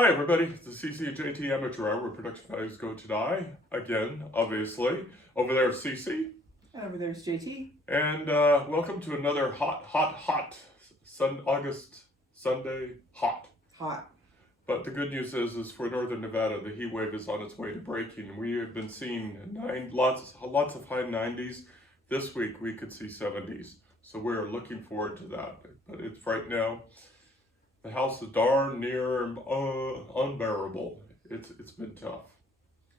Hi everybody, it's the CCJT Amateur Hour where production values go to die. Again, obviously. Over there is CC. And over there's JT. And welcome to another hot August Sunday hot. Hot. But the good news is for Northern Nevada, the heat wave is on its way to breaking. We have been seeing lots of high 90s. This week we could see 70s. So we're looking forward to that. But it's right now. The house is darn near unbearable. It's been tough.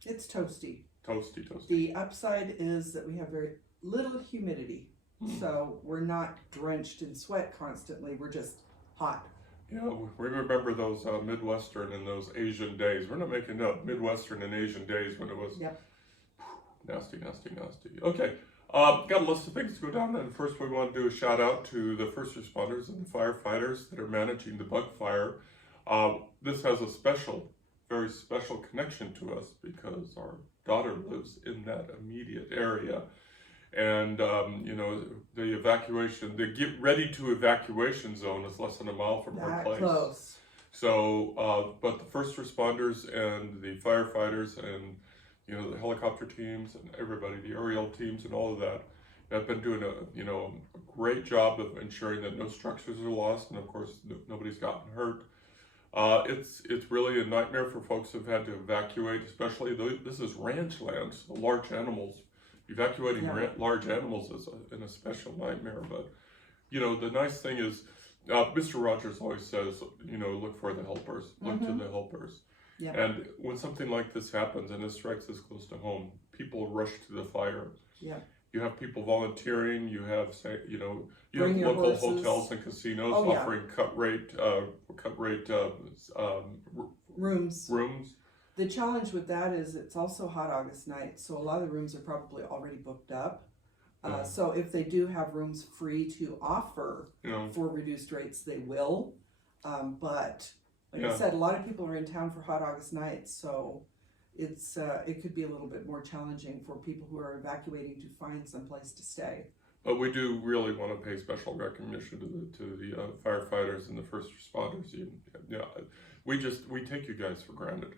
It's toasty. Toasty. The upside is that we have very little humidity. So we're not drenched in sweat constantly. We're just hot. Yeah, we remember those Midwestern and those Asian days. We're not making up Midwestern and Asian days when it was nasty. Okay. Got a list of things to go down, and first we want to do a shout out to the first responders and the firefighters that are managing the bug fire. This has a very special connection to us because our daughter lives in that immediate area. And, the get ready to evacuation zone is less than a mile from her place. Close. So, but the first responders and the firefighters and the helicopter teams and everybody, the aerial teams and all of that, have been doing a great job of ensuring that no structures are lost, and of course nobody's gotten hurt. It's really a nightmare for folks who've had to evacuate, especially this is ranch land, so large animals. Evacuating large animals is an especial nightmare. But the nice thing is, Mr. Rogers always says, look for the helpers, look to the helpers. Yeah. And when something like this happens and it strikes us close to home, people rush to the fire. Yeah. You have people volunteering. You have Bring local horses. Hotels and casinos offering cut rate rooms. The challenge with that is it's also hot August night, so a lot of the rooms are probably already booked up. So if they do have rooms free to offer for reduced rates, they will. But like I said, a lot of people are in town for hot August nights, so it could be a little bit more challenging for people who are evacuating to find some place to stay. But we do really want to pay special recognition to the firefighters and the first responders. We take you guys for granted.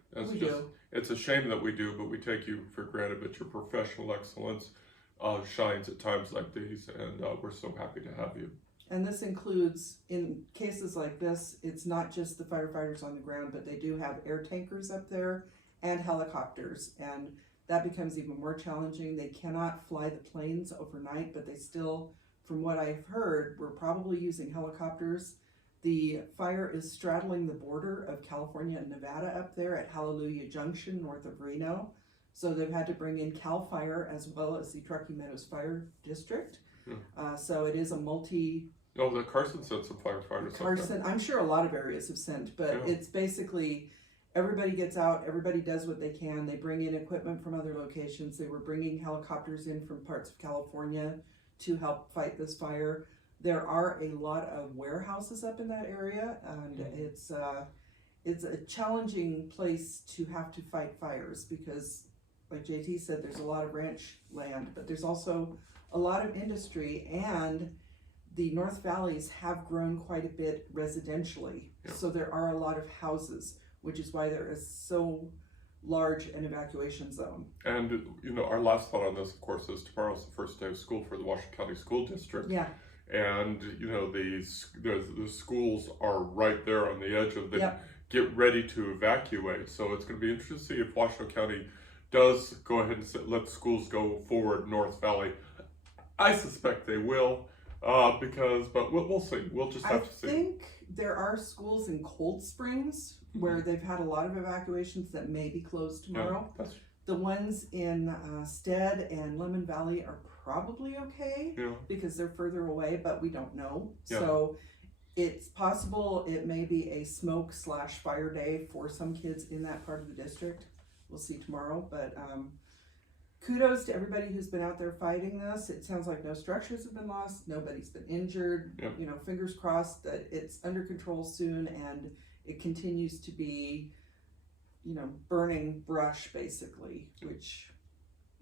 It's a shame that we do, but we take you for granted. But your professional excellence shines at times like these, and we're so happy to have you. And this includes, in cases like this, it's not just the firefighters on the ground, but they do have air tankers up there and helicopters. And that becomes even more challenging. They cannot fly the planes overnight, but they still, from what I've heard, we're probably using helicopters. The fire is straddling the border of California and Nevada up there at Hallelujah Junction, north of Reno. So they've had to bring in CAL FIRE as well as the Truckee Meadows Fire District. So it is a the Carson sent some firefighters. Carson, I'm sure a lot of areas have sent, but it's basically everybody gets out, everybody does what they can. They bring in equipment from other locations. They were bringing helicopters in from parts of California to help fight this fire. There are a lot of warehouses up in that area, and it's a challenging place to have to fight fires because, like JT said, there's a lot of ranch land, but there's also a lot of industry, and the North Valleys have grown quite a bit residentially. So there are a lot of houses, which is why there is so large an evacuation zone. And our last thought on this, of course, is tomorrow's the first day of school for the Washington County School District. Yeah. And the schools are right there on the edge of the get ready to evacuate. So it's going to be interesting to see if Washington County does go ahead and let schools go forward North Valley. I suspect they will, but we'll see. We'll just have to see. I think there are schools in Cold Springs where they've had a lot of evacuations that may be closed tomorrow. The ones in Stead and Lemon Valley are probably okay because they're further away, but we don't know. So it's possible it may be a smoke/fire day for some kids in that part of the district. We'll see tomorrow, but kudos to everybody who's been out there fighting this. It sounds like no structures have been lost, nobody's been injured. Fingers crossed that it's under control soon and it continues to be burning brush basically, which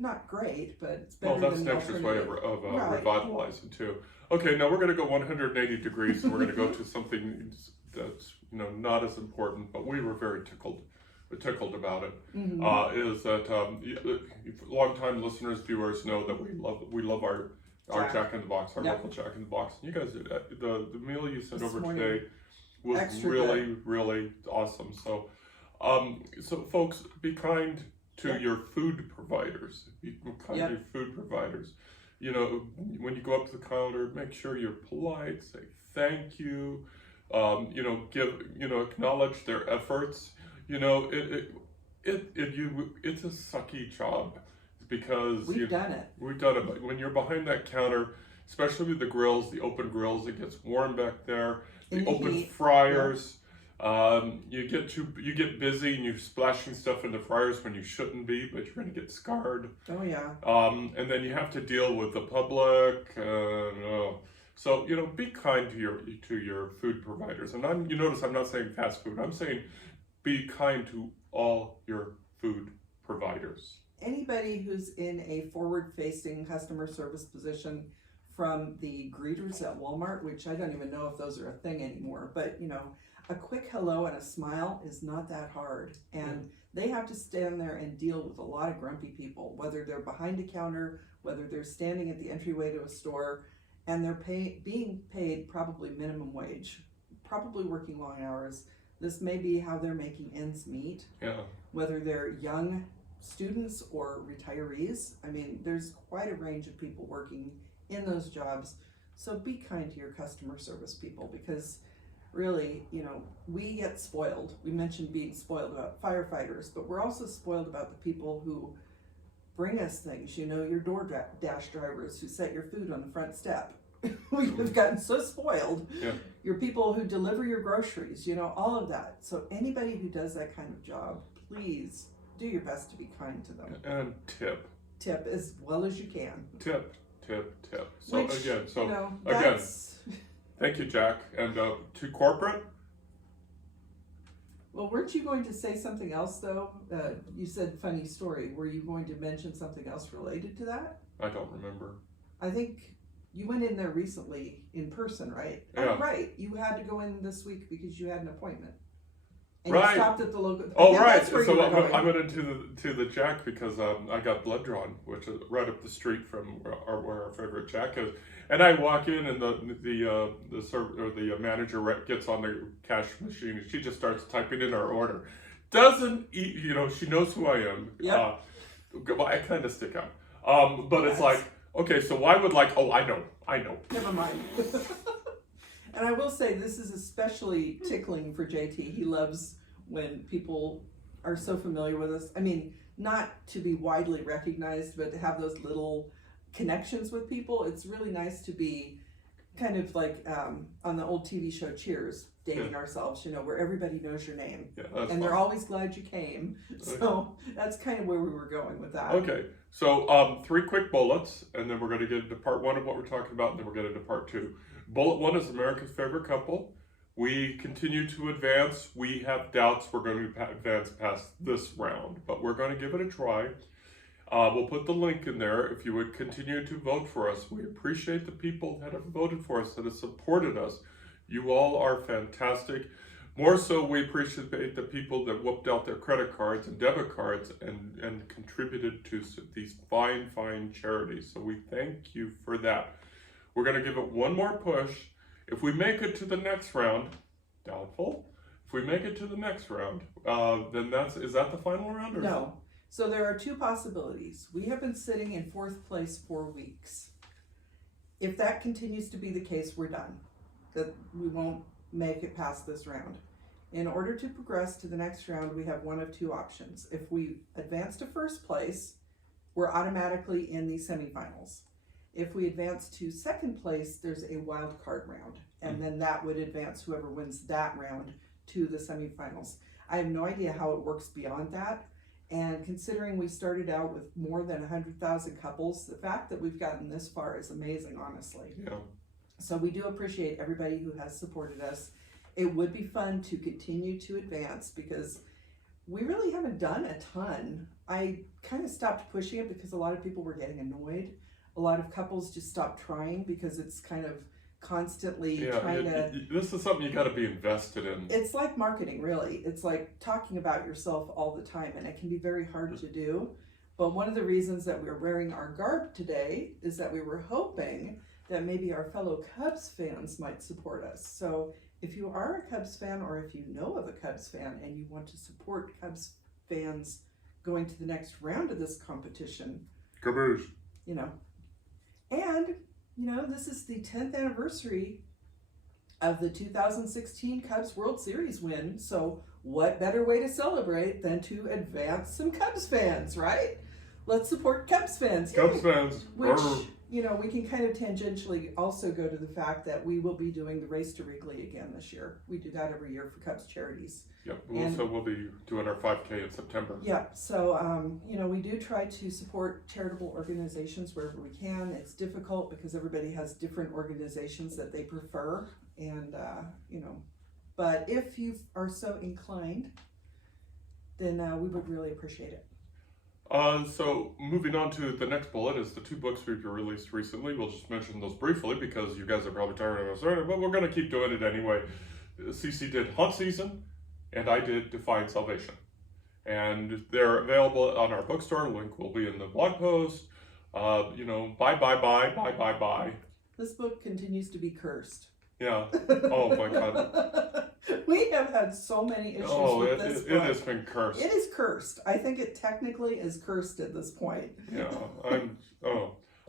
not great, but it's better than that's Nature's way of revitalizing too. Okay, now we're going to go 180 degrees, and we're going to go to something that's not as important, but we were very tickled about it. Mm-hmm. Is that long-time listeners, viewers know that we love our Jack in the Box, our local Jack in the Box. And you guys did the meal you sent over today was really awesome. So, so folks, be kind to your food providers. Be kind to your food providers. When you go up to the counter, make sure you're polite. Say thank you. Acknowledge their efforts. It's a sucky job because we've done it. We've done it. But when you're behind that counter, especially with the grills, the open grills, it gets warm back there. The open heat. Fryers, you get busy and you're splashing stuff in the fryers when you shouldn't be, but you're going to get scarred. Oh yeah. And then you have to deal with the public. So be kind to your food providers. And you notice I'm not saying fast food. I'm saying be kind to all your food providers. Anybody who's in a forward-facing customer service position, from the greeters at Walmart, which I don't even know if those are a thing anymore, but a quick hello and a smile is not that hard. And they have to stand there and deal with a lot of grumpy people, whether they're behind a counter, whether they're standing at the entryway to a store, and they're being paid probably minimum wage, probably working long hours. This may be how they're making ends meet. Yeah. Whether they're young students or retirees. I mean, there's quite a range of people working in those jobs. So be kind to your customer service people, because really, we get spoiled. We mentioned being spoiled about firefighters, but we're also spoiled about the people who bring us things, your DoorDash drivers who set your food on the front step. We've gotten so spoiled. Yeah. Your people who deliver your groceries, all of that. So anybody who does that kind of job, please do your best to be kind to them. And tip. Tip as well as you can. Tip. So Which, again, thank you, Jack. And to corporate. Well, weren't you going to say something else though? You said funny story. Were you going to mention something else related to that? I don't remember. I think you went in there recently in person, right? Yeah. Oh, right. You had to go in this week because you had an appointment. And right. You stopped at the local. Oh, right. So I went into the Jack because I got blood drawn, which is right up the street from where our favorite Jack is. And I walk in, and the manager gets on the cash machine, and she just starts typing in our order. She knows who I am. Yep. Well, I kind of stick out. But it's like, okay, so I would like. Oh, I know. Never mind. And I will say, this is especially tickling for JT. He loves when people are so familiar with us. I mean, not to be widely recognized, but to have those little connections with people. It's really nice to be kind of like on the old TV show Cheers, dating ourselves, where everybody knows your name. Yeah, and fun. They're always glad you came. So that's kind of where we were going with that. Okay, so 3 quick bullets, and then we're going to get into part 1 of what we're talking about, and then we're going to into part 2. Bullet 1 is America's favorite couple. We continue to advance. We have doubts we're going to advance past this round, but we're going to give it a try. We'll put the link in there if you would continue to vote for us. We appreciate the people that have voted for us, that have supported us. You all are fantastic. More so, we appreciate the people that whooped out their credit cards and debit cards and contributed to these fine charities. So we thank you for that. We're going to give it one more push. If we make it to the next round, doubtful. If we make it to the next round, then is that the final round? Or no. So there are 2 possibilities. We have been sitting in 4th place for weeks. If that continues to be the case, we're done. That we won't make it past this round. In order to progress to the next round, we have one of 2 options. If we advance to 1st place, we're automatically in the semifinals. If we advance to 2nd place, there's a wild card round, and then that would advance whoever wins that round to the semifinals. I have no idea how it works beyond that, and considering we started out with more than 100,000 couples, the fact that we've gotten this far is amazing, honestly. Yeah. So we do appreciate everybody who has supported us. It would be fun to continue to advance because we really haven't done a ton. I kind of stopped pushing it because a lot of people were getting annoyed. A lot of couples just stopped trying because it's kind of constantly trying to... This is something you got to be invested in. It's like marketing, really. It's like talking about yourself all the time, and it can be very hard to do. But one of the reasons that we're wearing our garb today is that we were hoping that maybe our fellow Cubs fans might support us. So if you are a Cubs fan, or if you know of a Cubs fan and you want to support Cubs fans going to the next round of this competition, Caboose. you know, and you know, this is the 10th anniversary of the 2016 Cubs World Series win. So what better way to celebrate than to advance some Cubs fans, right? Let's support Cubs fans. Cubs fans. Which, you know, we can kind of tangentially also go to the fact that we will be doing the Race to Wrigley again this year. We do that every year for Cubs charities. Yep. So we'll be doing our 5K in September. Yeah. So, you know, we do try to support charitable organizations wherever we can. It's difficult because everybody has different organizations that they prefer. And, you know, but if you are so inclined, then we would really appreciate it. So moving on to the next bullet is the 2 books we've released recently. We'll just mention those briefly because you guys are probably tired of us, but we're going to keep doing it anyway. Cece did Hunt Season, and I did Define Salvation. And they're available on our bookstore. Link will be in the blog post. You know, buy. This book continues to be cursed. Yeah. Oh my God. We have had so many issues with this book. It has been cursed. It is cursed. I think it technically is cursed at this point. Yeah.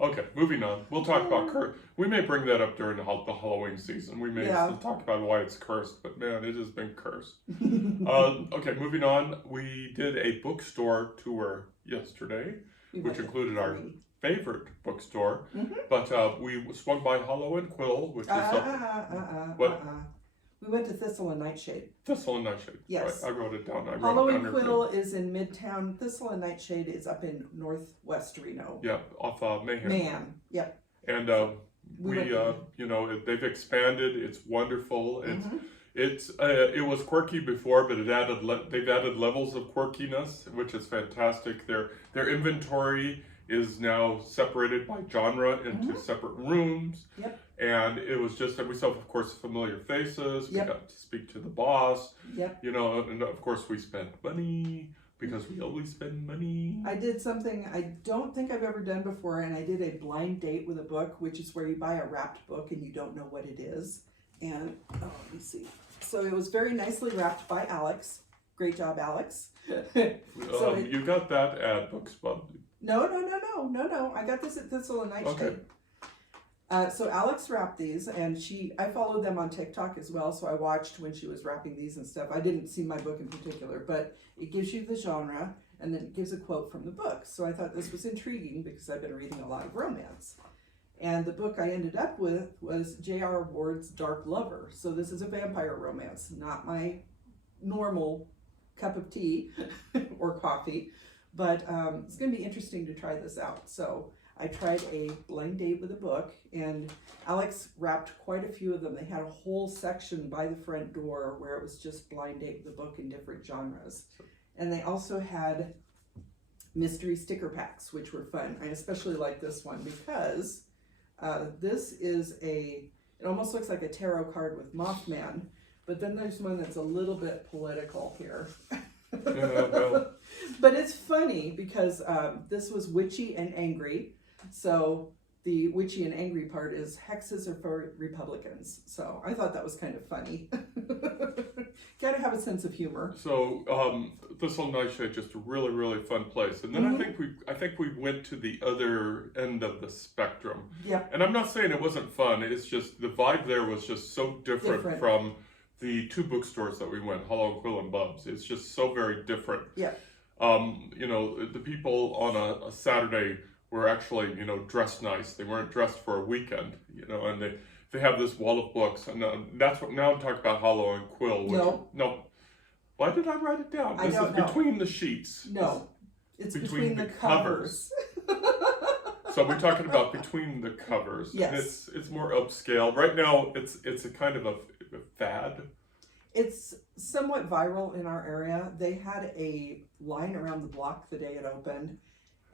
Okay, moving on. We'll talk about curse. We may bring that up during the Halloween season. We may talk about why it's cursed, but man, it has been cursed. Okay, moving on. We did a bookstore tour yesterday, which included our favorite bookstore, but we swung by Hollow and Quill, which is we went to Thistle and Nightshade. Thistle and Nightshade. Yes. Right, I wrote it down. Hollow and Quill is in Midtown. Thistle and Nightshade is up in Northwest Reno. Yeah, off Mayhem. Mayhem, yep. And you know, they've expanded. It's wonderful. It was quirky before, but they've added levels of quirkiness, which is fantastic. Their inventory is now separated by genre into separate rooms. Yep. And it was just that we saw, of course, familiar faces. We got to speak to the boss. Yep. You know, and of course we spent money because we always spend money. I did something I don't think I've ever done before, and I did a blind date with a book, which is where you buy a wrapped book and you don't know what it is. And let me see. So it was very nicely wrapped by Alex. Great job, Alex. You got that at Bookstore. No. I got this at Thistle and Nightshade. Okay. So Alex wrapped these, and I followed them on TikTok as well, so I watched when she was wrapping these and stuff. I didn't see my book in particular, but it gives you the genre, and then it gives a quote from the book. So I thought this was intriguing because I've been reading a lot of romance. And the book I ended up with was J.R. Ward's Dark Lover. So this is a vampire romance, not my normal cup of tea or coffee, but it's going to be interesting to try this out. So I tried a blind date with a book, and Alex wrapped quite a few of them. They had a whole section by the front door where it was just blind date with a book in different genres. And they also had mystery sticker packs, which were fun. I especially like this one because this is it almost looks like a tarot card with Mothman, but then there's one that's a little bit political here. Yeah, well. But it's funny because this was witchy and angry. So the witchy and angry part is hexes are for Republicans. So I thought that was kind of funny. Gotta have a sense of humor. So Thistle and Nightshade, just a really, really fun place. And then I think we went to the other end of the spectrum. Yeah. And I'm not saying it wasn't fun. It's just the vibe there was just so different. From the 2 bookstores that we went, Hollow and Quill and Bubs. It's just so very different. Yeah. You know, the people on a Saturday were actually, you know, dressed nice. They weren't dressed for a weekend, you know, and they have this wall of books. And that's what, now I'm talking about Hollow and Quill. No. Why did I write it down? This is between the sheets. No. It's between the covers. So we're talking about between the covers. Yes. And it's more upscale. Right now, it's a kind of a fad. It's somewhat viral in our area. They had a line around the block the day it opened.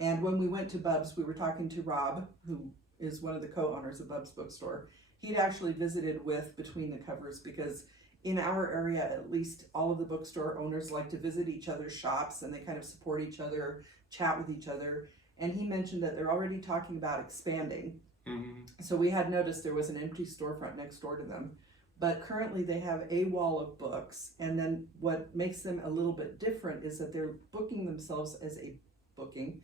And when we went to Bubs, we were talking to Rob, who is one of the co-owners of Bubs Bookstore. he'd actually visited with Between the Covers, because in our area, at least, all of the bookstore owners like to visit each other's shops, and they kind of support each other, chat with each other. And he mentioned that they're already talking about expanding. Mm-hmm. So we had noticed there was an empty storefront next door to them. But currently they have a wall of books, and then what makes them a little bit different is that they're booking themselves as a booking.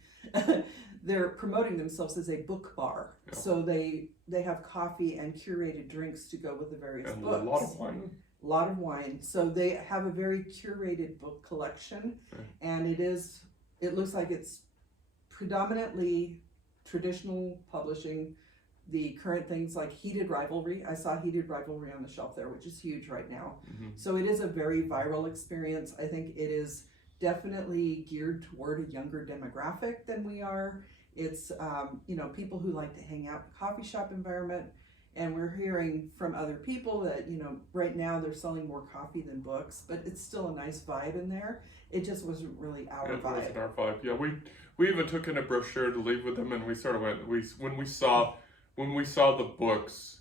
They're promoting themselves as a book bar. Yeah. So they have coffee and curated drinks to go with the various and books. a lot of wine. A lot of wine. So they have a very curated book collection, and it looks like it's predominantly traditional publishing. The current things like Heated Rivalry. I saw Heated Rivalry on the shelf there, which is huge right now. Mm-hmm. So it is a very viral experience. I think it is definitely geared toward a younger demographic than we are. It's, people who like to hang out in a coffee shop environment. And we're hearing from other people that, right now they're selling more coffee than books, but it's still a nice vibe in there. It just wasn't really our vibe. It wasn't our vibe. Yeah, we even took in a brochure to leave with them, and we sort of went, when we saw the books,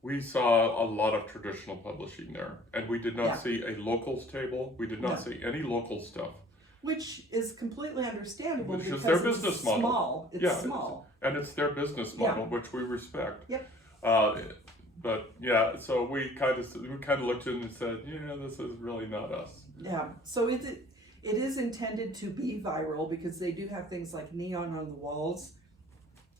we saw a lot of traditional publishing there, and we did not see a locals table. We did not see any local stuff. Which is completely understandable, which because is their business model. Small. It's small. And it's their business model, which we respect. Yep. But yeah, so we kind of looked in and said, yeah, this is really not us. Yeah. So it is intended to be viral, because they do have things like neon on the walls.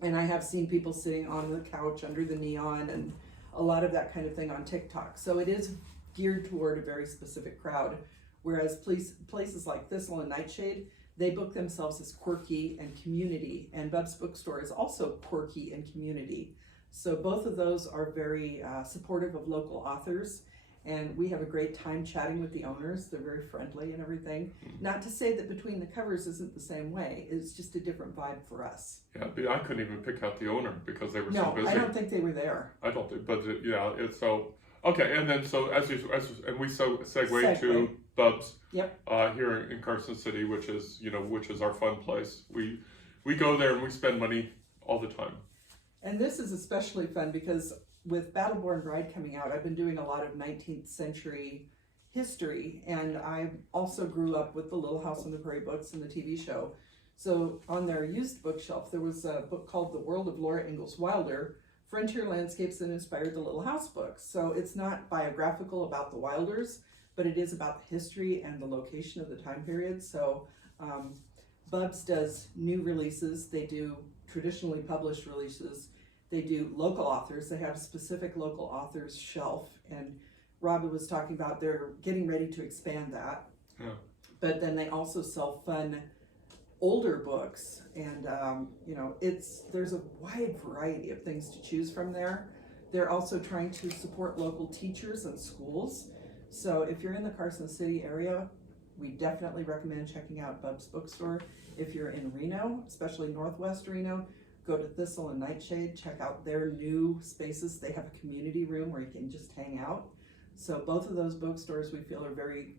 And I have seen people sitting on the couch under the neon and a lot of that kind of thing on TikTok. So it is geared toward a very specific crowd. Whereas places like Thistle and Nightshade, they book themselves as quirky and community. And Bub's Bookstore is also quirky and community. So both of those are very supportive of local authors. And we have a great time chatting with the owners. They're very friendly and everything. Mm-hmm. Not to say that Between the Covers isn't the same way. It's just a different vibe for us. Yeah, but I couldn't even pick out the owner because they were so busy. No, I don't think they were there. I don't think, but it's so... Okay, and then so and we segue to Bub's. Yep. Here in Carson City, which is our fun place. We go there and we spend money all the time. And this is especially fun because with Battleborn Bride coming out, I've been doing a lot of 19th century history, and I also grew up with the Little House on the Prairie books and the TV show. So on their used bookshelf, there was a book called The World of Laura Ingalls Wilder, Frontier Landscapes that Inspired the Little House books. So it's not biographical about the Wilders, but it is about the history and the location of the time period. So Bubs does new releases. They do traditionally published releases. They do local authors. They have a specific local authors shelf, and Robbie was talking about they're getting ready to expand that. Yeah. But then they also sell fun older books, and there's a wide variety of things to choose from there. They're also trying to support local teachers and schools. So if you're in the Carson City area, we definitely recommend checking out Bub's Bookstore. If you're in Reno, especially Northwest Reno, go to Thistle and Nightshade, check out their new spaces. They have a community room where you can just hang out. So both of those bookstores we feel are very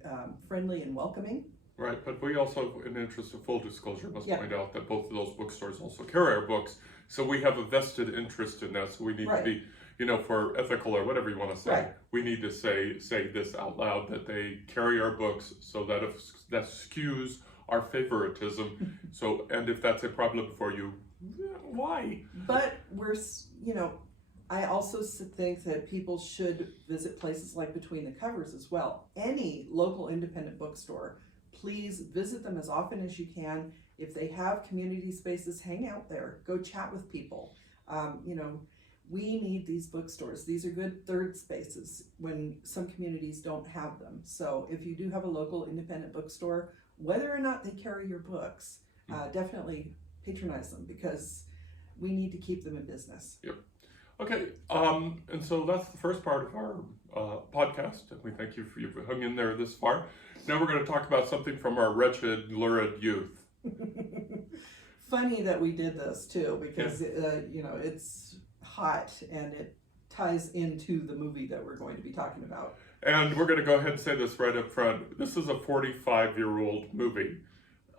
friendly and welcoming. Right, but we also, in the interest of full disclosure, must point out that both of those bookstores also carry our books. So we have a vested interest in that. So we need to be, for ethical or whatever you want to say, we need to say this out loud, that they carry our books, so that if that skews our favoritism. So, and if that's a problem for you, why? But I also think that people should visit places like Between the Covers as well. Any local independent bookstore, please visit them as often as you can. If they have community spaces, hang out there. Go chat with people. We need these bookstores. These are good third spaces when some communities don't have them. So if you do have a local independent bookstore, whether or not they carry your books, definitely patronize them, because we need to keep them in business. Yep. Okay, and so that's the first part of our podcast, and we thank you for you hung in there this far. Now we're going to talk about something from our wretched, lurid youth. Funny that we did this too, because it's hot and it ties into the movie that we're going to be talking about. And we're going to go ahead and say this right up front. This is a 45-year-old movie.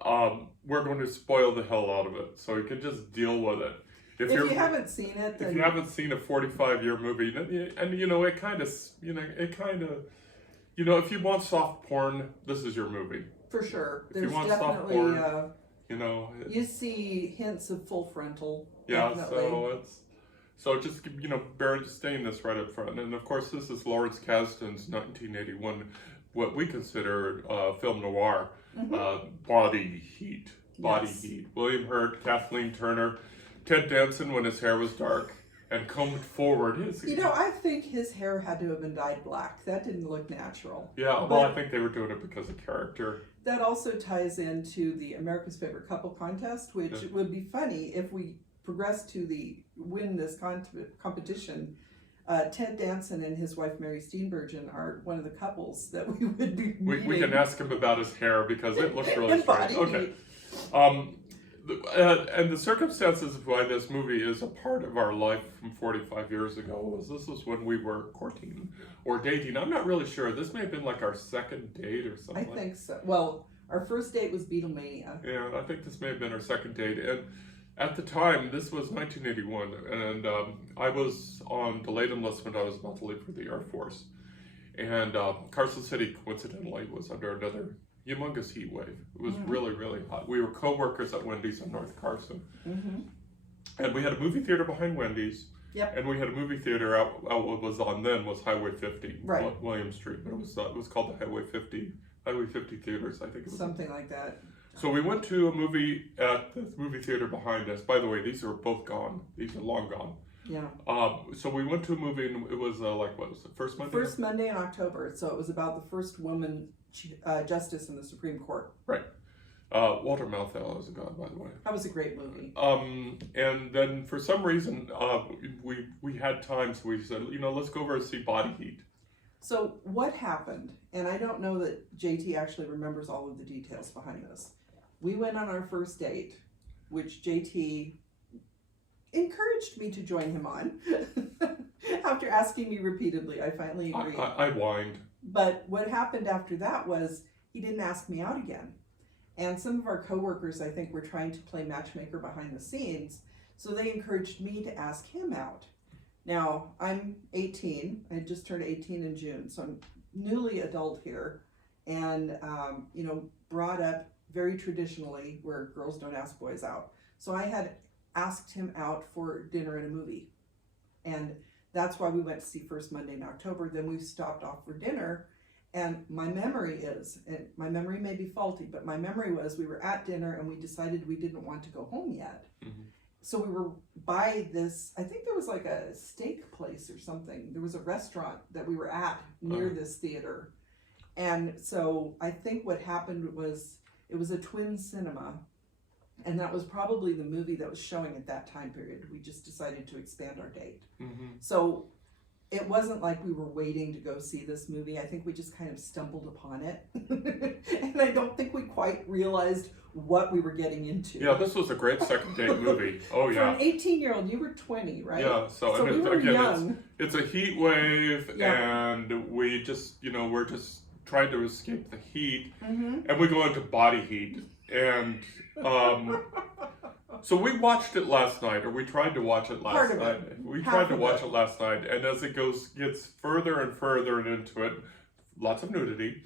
We're going to spoil the hell out of it, so you can just deal with it. If you haven't seen it, then... If you haven't seen a 45-year movie, and you know, it kind of, you know, if you want soft porn, this is your movie. For sure. If you want soft porn, you know... You see hints of full frontal. Yeah, definitely. so just, you know, staying this right up front. And of course, this is Lawrence Kasdan's 1981, what we consider film noir, body heat. Heat. William Hurt, Kathleen Turner, Ted Danson when his hair was dark and combed forward. You know, I think his hair had to have been dyed black. That didn't look natural. Yeah, well, I think they were doing it because of character. That also ties into the America's Favorite Couple contest, which would be funny if we progress to win this competition. Ted Danson and his wife Mary Steenburgen are one of the couples that we would be meeting. We can ask him about his hair because it looks really strange. Okay. And the circumstances of why this movie is a part of our life from 45 years ago was this was when we were courting or dating. I'm not really sure. This may have been like our second date or something. I think so. Well, our first date was Beatlemania. Yeah, I think this may have been our second date. And at the time, this was 1981, and I was on delayed enlistment. I was about to leave for the Air Force. And Carson City, coincidentally, was under another humongous heat wave. It was really, really hot. We were co-workers at Wendy's in North Carson. And we had a movie theater behind Wendy's. Yep. And we had a movie theater out what was on then was Highway 50, right. William Street. But it was called the Highway 50 Theaters, I think it was. Something like that. So we went to a movie at the movie theater behind us. By the way, these are both gone. These are long gone. Yeah. So we went to a movie, and it was like, what was it, first Monday? First Monday in October. So it was about the first woman justice in the Supreme Court. Right. Walter Matthau is a god, by the way. That was a great movie. And then for some reason, we had time, so we said, you know, let's go over and see Body Heat. So what happened, and I don't know that JT actually remembers all of the details behind this. We went on our first date, which JT encouraged me to join him on. After asking me repeatedly, I finally agreed. I whined. But what happened after that was he didn't ask me out again. And some of our coworkers, I think, were trying to play matchmaker behind the scenes, so they encouraged me to ask him out. Now, I'm 18. I just turned 18 in June, so I'm newly adult here, and you know, brought up very traditionally where girls don't ask boys out. So I had asked him out for dinner and a movie, and that's why we went to see First Monday in October. Then we stopped off for dinner, and my memory is, and my memory may be faulty, but my memory was we were at dinner and we decided we didn't want to go home yet. So we were by this, I think there was like a steak place or something. There was a restaurant that we were at near this theater. And so I think what happened was it was a twin cinema, and that was probably the movie that was showing at that time period. We just decided to expand our date. So it wasn't like we were waiting to go see this movie. I think we just kind of stumbled upon it. And I don't think we quite realized what we were getting into. Yeah, this was a great second date movie. Oh, yeah. For an 18-year-old, you were 20, right? Yeah, so we were again, young. It's a heat wave, and we just, you know, we're just trying to escape the heat, and we go into Body Heat. And so we watched it last night, or we tried to watch it last night. We tried to watch it last night, and as it gets further and further into it, lots of nudity,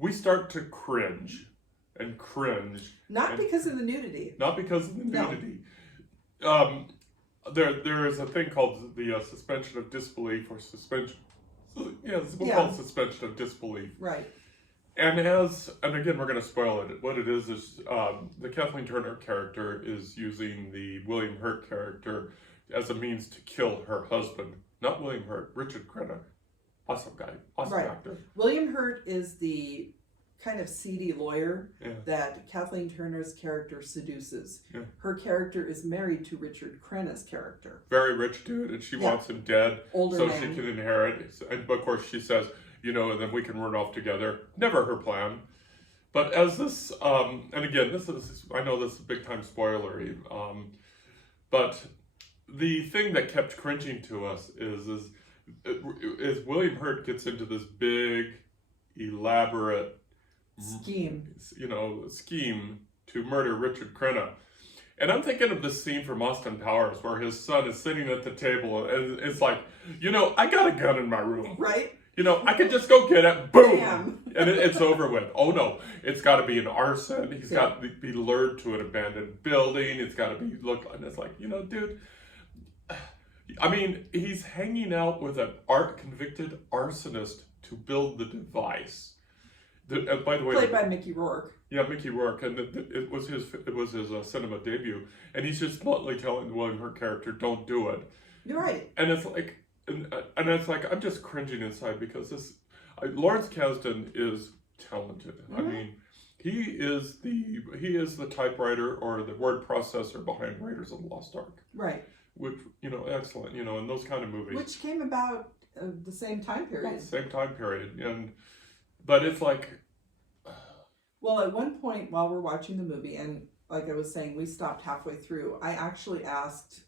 we start to cringe. Not because of the nudity. Not because of the nudity. No. There is a thing called the suspension of disbelief, or suspension. Yeah, we'll call it suspension of disbelief. Right. And again, we're going to spoil it. What it is the Kathleen Turner character is using the William Hurt character as a means to kill her husband. Not William Hurt, Richard Crenna. Awesome guy, awesome actor. William Hurt is the kind of seedy lawyer that Kathleen Turner's character seduces. Her character is married to Richard Crenna's character. Very rich dude, and she wants him dead Older man. She can inherit. And of course she says, you know, and then we can run off together. Never her plan. But as this, and again, I know this is a big time spoilery, but the thing that kept cringing to us is William Hurt gets into this big, elaborate scheme, scheme to murder Richard Crenna. And I'm thinking of this scene from Austin Powers where his son is sitting at the table and it's like, I got a gun in my room. Right. I could just go get it, boom, Bam. and it's over with. Oh no, it's got to be an arson. He's got to be lured to an abandoned building. It's got to be and it's like, dude. I mean, he's hanging out with an convicted arsonist to build the device. By the way, played by Mickey Rourke. Yeah, Mickey Rourke, and it was his cinema debut, and he's just bluntly telling William Hurt character, "Don't do it." You're right. And it's like. And it's like I'm just cringing inside because Lawrence Kasdan is talented. Mm-hmm. I mean, he is the typewriter or the word processor behind Raiders of the Lost Ark. Right. Which excellent. In those kind of movies. Which came about the same time period. Same time period, but it's like. Well, at one point while we're watching the movie, and like I was saying, we stopped halfway through. I actually asked,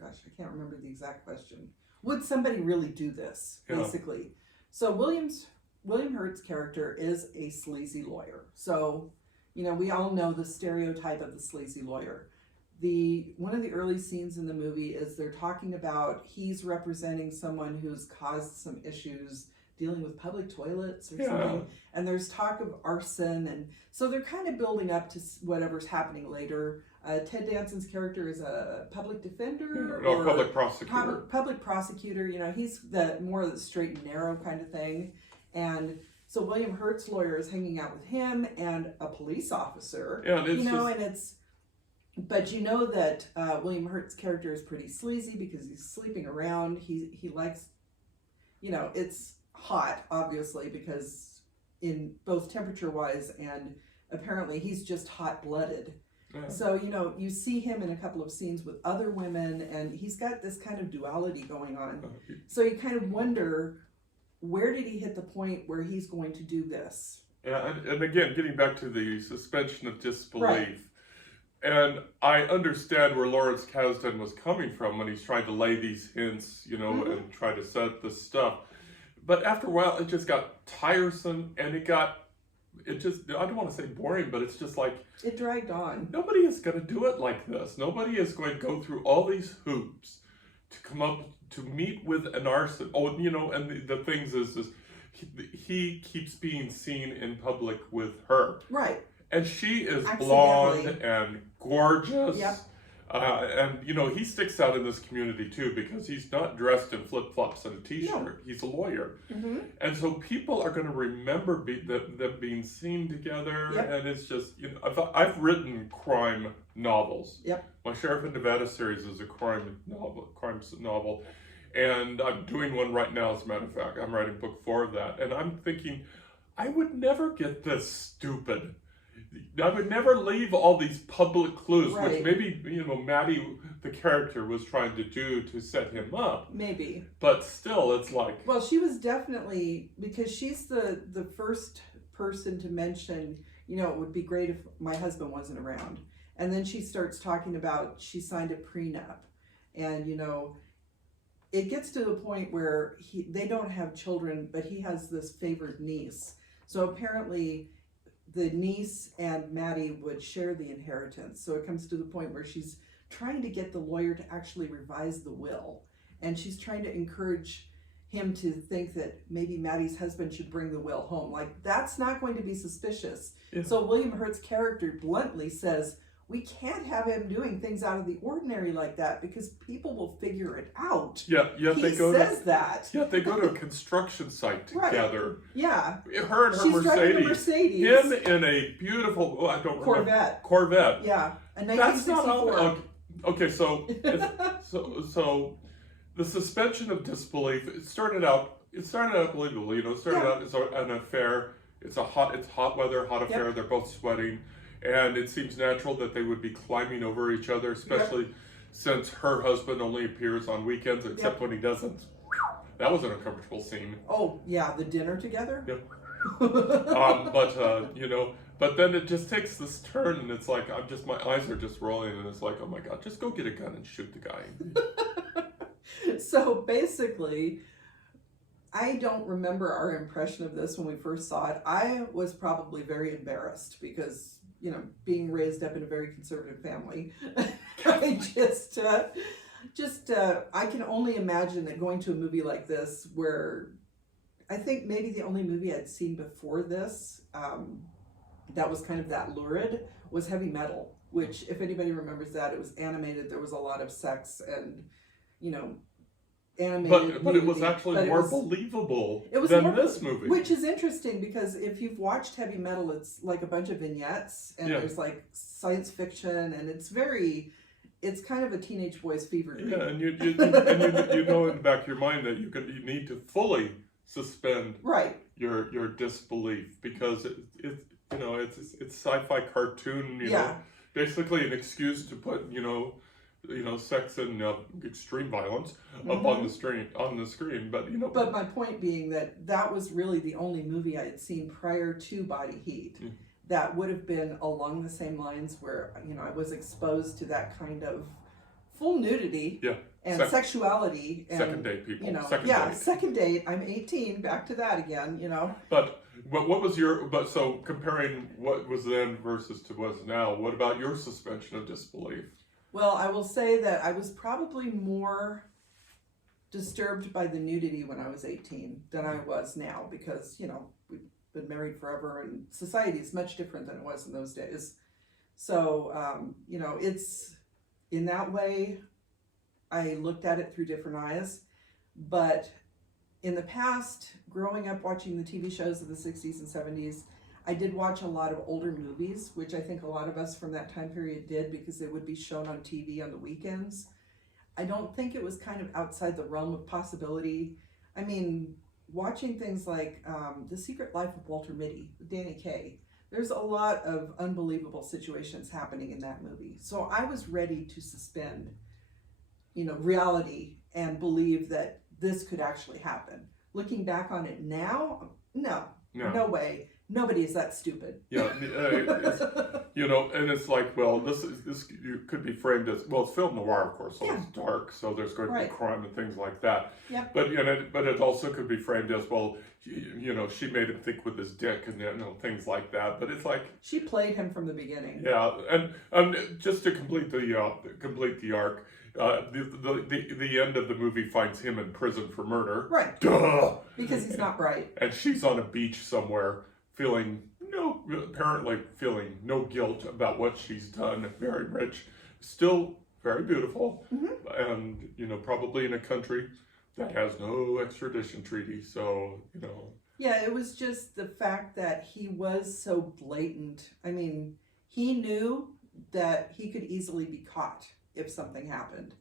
gosh, I can't remember the exact question. Would somebody really do this, basically? Yeah. So William Hurt's character is a sleazy lawyer. So, we all know the stereotype of the sleazy lawyer. One of the early scenes in the movie is they're talking about he's representing someone who's caused some issues dealing with public toilets or something. And there's talk of arson. And so they're kind of building up to whatever's happening later. Ted Danson's character is a public defender or public prosecutor. Public prosecutor, he's more of the straight and narrow kind of thing. And so William Hurt's lawyer is hanging out with him and a police officer. Yeah, but that William Hurt's character is pretty sleazy because he's sleeping around. He likes, it's hot, obviously, because in both temperature-wise and apparently he's just hot-blooded. Yeah. So, you see him in a couple of scenes with other women, and he's got this kind of duality going on. So you kind of wonder, where did he hit the point where he's going to do this? Yeah, and again, getting back to the suspension of disbelief. Right. And I understand where Lawrence Kasdan was coming from when he's trying to lay these hints, and try to set this stuff. But after a while, it just got tiresome, and I don't want to say boring, but it's just like... It dragged on. Nobody is going to do it like this. Nobody is going to go through all these hoops to come up, to meet with an arson. Oh, and the things is he keeps being seen in public with her. Right. And she is blonde and gorgeous. Yep. And he sticks out in this community too because he's not dressed in flip-flops and a t-shirt. No. He's a lawyer. Mm-hmm. And so people are going to remember them being seen together. Yep. And it's just, I've written crime novels. Yep. My Sheriff in Nevada series is a crime novel. And I'm doing one right now, as a matter of fact. I'm writing book 4 of that. And I'm thinking, I would never get this stupid. I would never leave all these public clues, right. Which maybe, Maddie, the character, was trying to do to set him up. Maybe. But still, it's like... Well, she was definitely, because she's the first person to mention, it would be great if my husband wasn't around. And then she starts talking about she signed a prenup. And, it gets to the point where they don't have children, but he has this favored niece. So apparently... the niece and Maddie would share the inheritance. So it comes to the point where she's trying to get the lawyer to actually revise the will. And she's trying to encourage him to think that maybe Maddie's husband should bring the will home. Like, that's not going to be suspicious. Yeah. So William Hurt's character bluntly says, we can't have him doing things out of the ordinary like that because people will figure it out. Yeah, he says that. Yeah, they go to a construction site together. Right. Yeah. Her and her She's driving a Mercedes. Him in a beautiful, Corvette. Yeah, a 1964. That's not okay. So the suspension of disbelief. It started out believable. It started out as an affair. It's hot weather, hot affair. Yep. They're both sweating. And it seems natural that they would be climbing over each other, especially since her husband only appears on weekends, except when he doesn't. That was an uncomfortable scene. Oh, yeah, the dinner together? Yeah. But then it just takes this turn, and it's like, my eyes are just rolling, and it's like, oh my God, just go get a gun and shoot the guy. So basically, I don't remember our impression of this when we first saw it. I was probably very embarrassed because, being raised up in a very conservative family, I I can only imagine that going to a movie like this, where I think maybe the only movie I'd seen before this that was kind of that lurid was Heavy Metal, which, if anybody remembers that, it was animated. There was a lot of sex and, animated. But it was actually more believable than this movie. Which is interesting because if you've watched Heavy Metal, it's like a bunch of vignettes and there's like science fiction and it's kind of a teenage boy's fever dream. Yeah, and you know in the back of your mind that you need to fully suspend your disbelief because it's sci-fi cartoon, basically an excuse to put sex and extreme violence up on the screen, but But my point being that was really the only movie I had seen prior to Body Heat that would have been along the same lines where I was exposed to that kind of full nudity and sexuality and second date people. Second date. I'm 18. Back to that again. But what was so comparing what was then versus to what's now? What about your suspension of disbelief? Well, I will say that I was probably more disturbed by the nudity when I was 18 than I was now because, we've been married forever and society is much different than it was in those days. So, it's in that way, I looked at it through different eyes. But in the past, growing up watching the TV shows of the 60s and 70s, I did watch a lot of older movies, which I think a lot of us from that time period did because they would be shown on TV on the weekends. I don't think it was kind of outside the realm of possibility. I mean, watching things like The Secret Life of Walter Mitty with Danny Kaye, there's a lot of unbelievable situations happening in that movie. So I was ready to suspend, reality and believe that this could actually happen. Looking back on it now, no way. Nobody is that stupid. Yeah, and it's like, well, this could be framed as, well, it's film noir, of course, so it's dark, so there's going to be crime and things like that. Yep. But it also could be framed as, well, she made him think with his dick and things like that. But it's like she played him from the beginning. Yeah, and just to complete the arc. The end of the movie finds him in prison for murder. Right. Duh! Because he's not bright. And she's on a beach somewhere apparently feeling no guilt about what she's done, very rich, still very beautiful, and, probably in a country that has no extradition treaty, so, Yeah, it was just the fact that he was so blatant. I mean, he knew that he could easily be caught if something happened.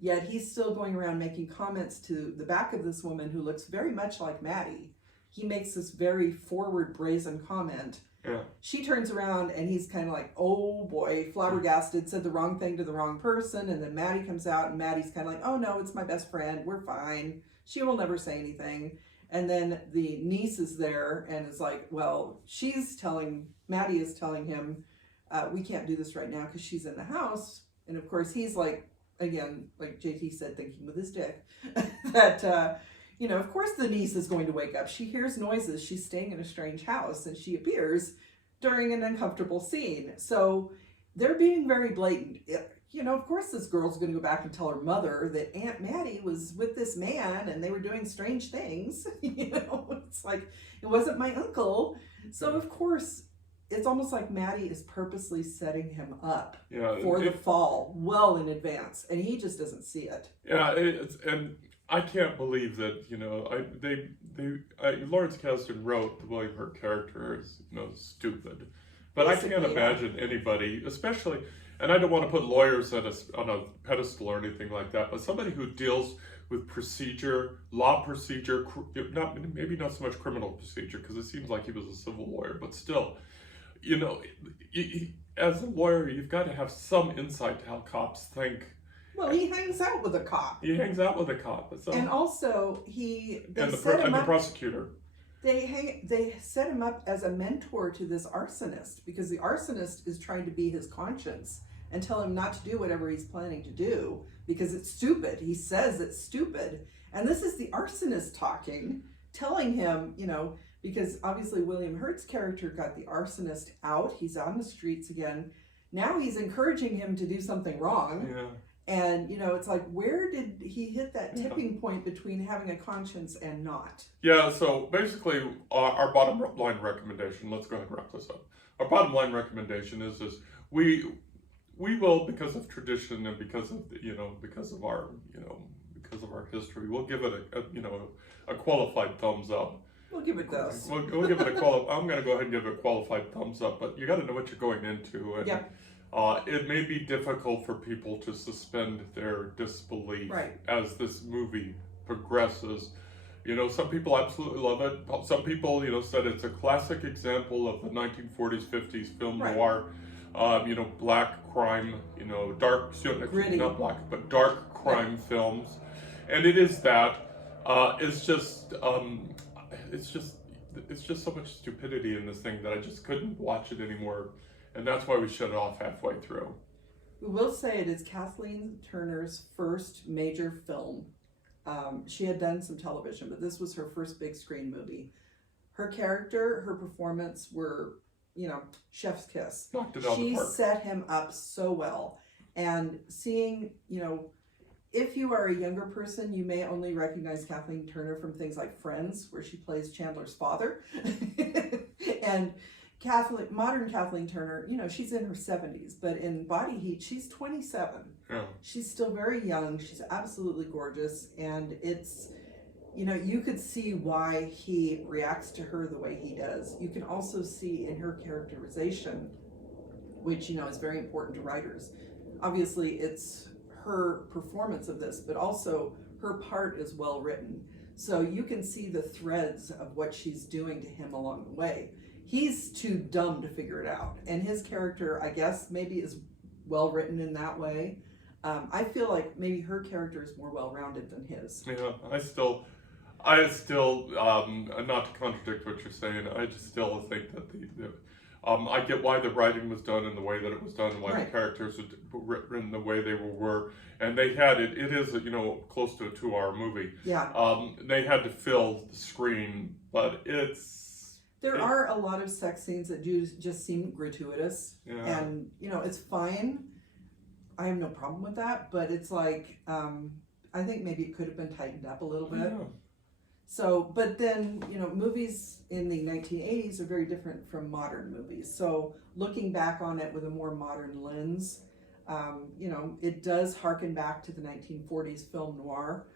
Yet he's still going around making comments to the back of this woman who looks very much like Maddie. He makes this very forward, brazen comment. Yeah. She turns around and he's kind of like, oh boy, flabbergasted, said the wrong thing to the wrong person. And then Maddie comes out and Maddie's kind of like, oh no, it's my best friend. We're fine. She will never say anything. And then the niece is there and is like, well, Maddie is telling him, we can't do this right now because she's in the house. And of course he's like, again, like JT said, thinking with his dick, that, of course the niece is going to wake up. She hears noises. She's staying in a strange house and she appears during an uncomfortable scene. So they're being very blatant. Of course this girl's going to go back and tell her mother that Aunt Maddie was with this man and they were doing strange things. It's like, it wasn't my uncle. So of course, it's almost like Maddie is purposely setting him up for the fall well in advance. And he just doesn't see it. Yeah, and I can't believe that, Lawrence Kasdan wrote the way her character is, stupid. But basically, I can't imagine anybody, especially, and I don't want to put lawyers on a pedestal or anything like that, but somebody who deals with law procedure, maybe not so much criminal procedure, because it seems like he was a civil lawyer, but still, as a lawyer, you've got to have some insight to how cops think. Well, he hangs out with a cop. So. And also, the prosecutor. They set him up as a mentor to this arsonist because the arsonist is trying to be his conscience and tell him not to do whatever he's planning to do because it's stupid. He says it's stupid. And this is the arsonist talking. telling him, because obviously William Hurt's character got the arsonist out. He's on the streets again. Now he's encouraging him to do something wrong. Yeah. And, it's like, where did he hit that tipping point between having a conscience and not? Yeah, so basically, our bottom line recommendation, let's go ahead and wrap this up. Our bottom line recommendation is we will, because of tradition and because of, because of our history, we'll give it a qualified thumbs up. We'll give it those. We'll give it I'm going to go ahead and give it a qualified thumbs up, but you got to know what you're going into. And, yep. It may be difficult for people to suspend their disbelief as this movie progresses. Some people absolutely love it. Some people, said it's a classic example of the 1940s, 50s film noir. Black crime, dark, gritty. Not black, but dark crime films. And it is that. It's just so much stupidity in this thing that I just couldn't watch it anymore. And that's why we shut it off halfway through. We will say it is Kathleen Turner's first major film. She had done some television, but this was her first big screen movie. Her character, her performance were, chef's kiss. Knocked it out of the park. She set him up so well. And seeing, if you are a younger person, you may only recognize Kathleen Turner from things like Friends, where she plays Chandler's father. And modern Kathleen Turner, she's in her 70s, but in Body Heat, she's 27. Yeah. She's still very young. She's absolutely gorgeous. And it's, you could see why he reacts to her the way he does. You can also see in her characterization, which, is very important to writers. Obviously, it's her performance of this, but also her part is well written. So you can see the threads of what she's doing to him along the way. He's too dumb to figure it out. And his character, I guess, maybe is well written in that way. I feel like maybe her character is more well-rounded than his. Yeah, I still, not to contradict what you're saying, I just still think that I get why the writing was done in the way that it was done, why the characters were written the way they were, and they had it is, close to a 2-hour movie. Yeah. They had to fill the screen, but there are a lot of sex scenes that do just seem gratuitous, and it's fine. I have no problem with that, but it's like I think maybe it could have been tightened up a little bit. Yeah. So, but then movies in the 1980s are very different from modern movies. So, looking back on it with a more modern lens, it does harken back to the 1940s film noir.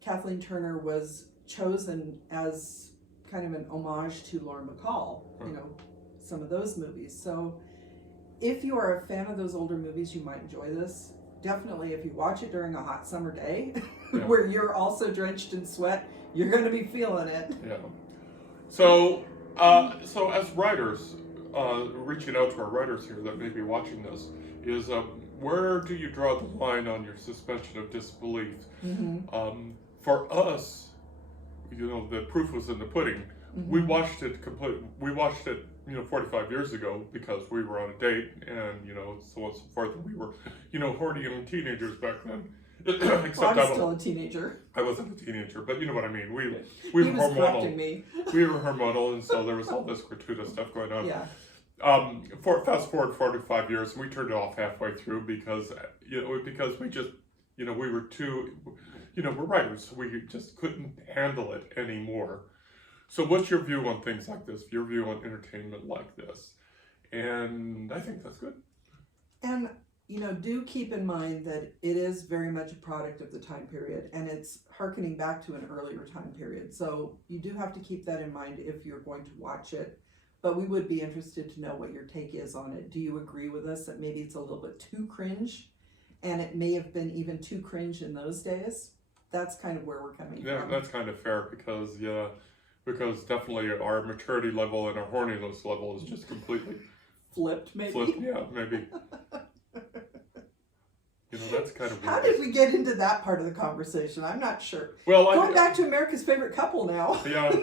Kathleen Turner was chosen as kind of an homage to Lauren Bacall, some of those movies. So if you are a fan of those older movies, you might enjoy this. Definitely if you watch it during a hot summer day where you're also drenched in sweat, you're going to be feeling it. Yeah. So as writers, reaching out to our writers here that may be watching this, is where do you draw the line on your suspension of disbelief? Mm-hmm. For us, the proof was in the pudding. Mm-hmm. We watched it 45 years ago because we were on a date and, so on and so forth. And we were, horny young teenagers back then. Except I'm still a teenager. I wasn't a teenager, but you know what I mean. We were hormonal. Me. We were hormonal, and so there was all this gratuitous stuff going on. Yeah. Fast forward 45 years, and we turned it off halfway through because we just, we were too, we're writers, so we just couldn't handle it anymore. So what's your view on things like this? Your view on entertainment like this? And I think that's good. And, do keep in mind that it is very much a product of the time period, and it's hearkening back to an earlier time period. So you do have to keep that in mind if you're going to watch it. But we would be interested to know what your take is on it. Do you agree with us that maybe it's a little bit too cringe? And it may have been even too cringe in those days? That's kind of where we're coming from. Yeah, that's kind of fair because definitely our maturity level and our horniness level is just completely flipped, maybe. Yeah, maybe. That's kind of weird. How did we get into that part of the conversation? I'm not sure. Well, going back to America's Favorite Couple now. Yeah.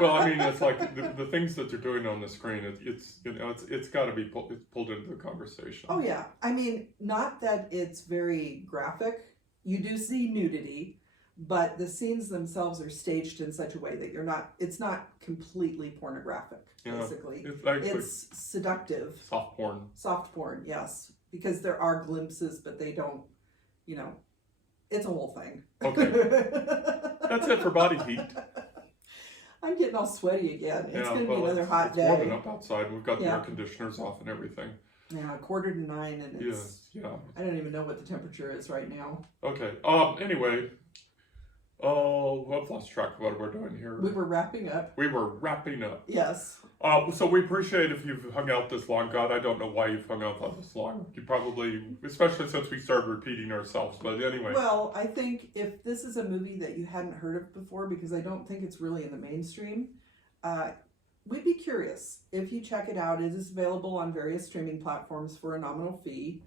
Well, I mean, it's like the things that they're doing on the screen. It's got to be pulled into the conversation. Oh yeah. I mean, not that it's very graphic. You do see nudity, but the scenes themselves are staged in such a way that it's not completely pornographic, basically. It's seductive. Soft porn. Soft porn, yes. Because there are glimpses, but they don't, it's a whole thing. Okay. That's it for body heat. I'm getting all sweaty again. It's going to be another hot day. It's warming up outside. We've got the air conditioners off and everything. Yeah, 8:45, and it's, I don't even know what the temperature is right now. Okay. Anyway, I've lost track of what we're doing here. We were wrapping up. Yes. So we appreciate if you've hung out this long. God, I don't know why you've hung out this long. You probably, especially since we started repeating ourselves. But anyway. Well, I think if this is a movie that you hadn't heard of before, because I don't think it's really in the mainstream, we'd be curious if you check it out. It is available on various streaming platforms for a nominal fee.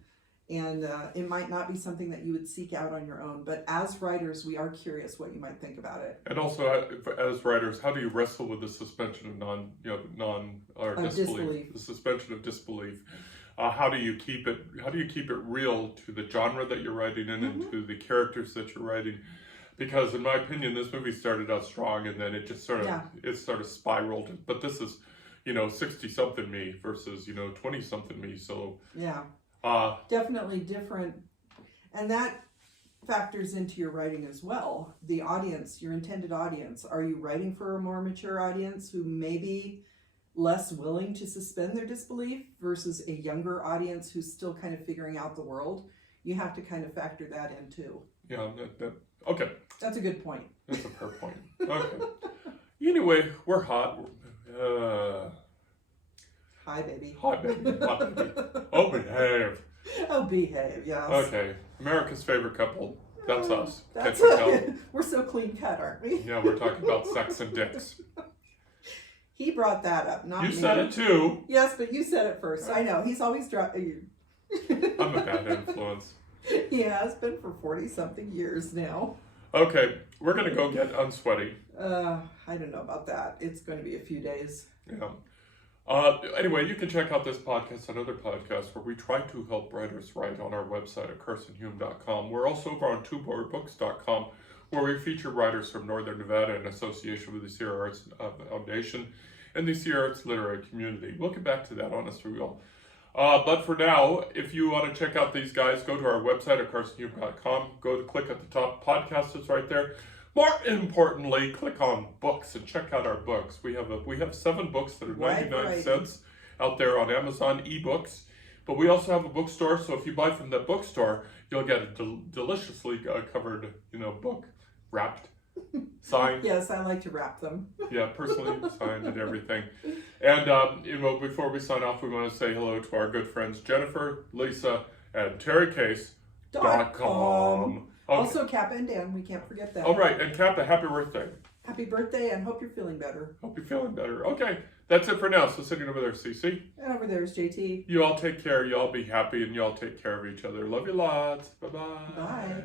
And it might not be something that you would seek out on your own, but as writers, we are curious what you might think about it. And also, as writers, how do you wrestle with the suspension of disbelief? The suspension of disbelief. How do you keep it? How do you keep it real to the genre that you're writing in and to the characters that you're writing? Because in my opinion, this movie started out strong and then it just sort of spiraled. But this is, 60-something me versus 20-something me. So yeah. Definitely different, and that factors into your writing as well. The audience, your intended audience. Are you writing for a more mature audience who may be less willing to suspend their disbelief versus a younger audience who's still kind of figuring out the world? You have to kind of factor that in too. Yeah, okay. That's a good point. That's a fair point. Okay. Anyway, we're hot. Hi, baby. Hi, baby. Hi, baby. Oh, behave. Oh, behave, yes. Okay. America's favorite couple. That's us. That's Can't you tell? We're so clean cut, aren't we? Yeah, we're talking about sex and dicks. He brought that up, not me. You said it too. Yes, but you said it first. I know. He's always you. I'm a bad influence. He has been for 40-something years now. Okay, we're going to go get unsweaty. I don't know about that. It's going to be a few days. Yeah. Anyway, you can check out this podcast and other podcasts where we try to help writers write on our website at carsonhume.com. We're also over on twoboardbooks.com where we feature writers from Northern Nevada in association with the Sierra Arts Foundation and the Sierra Arts Literary Community. We'll get back to that, honestly, we will. But for now, if you want to check out these guys, go to our website at carsonhume.com. Go to click at the top. Podcast is right there. More importantly, click on books and check out our books. We have 7 books that are 99 cents out there on Amazon ebooks. But we also have a bookstore, so if you buy from that bookstore, you'll get a deliciously covered, book wrapped, signed. Yes, I like to wrap them. Yeah, personally signed and everything. And before we sign off, we want to say hello to our good friends Jennifer, Lisa, and TerryCase.com. Okay. Also, Kappa and Dan, we can't forget that. All right, and Kappa, happy birthday. Happy birthday, and hope you're feeling better. Hope you're feeling better. Okay, that's it for now. So sitting over there, CC. And over there is JT. You all take care. You all be happy, and you all take care of each other. Love you lots. Bye-bye. Bye.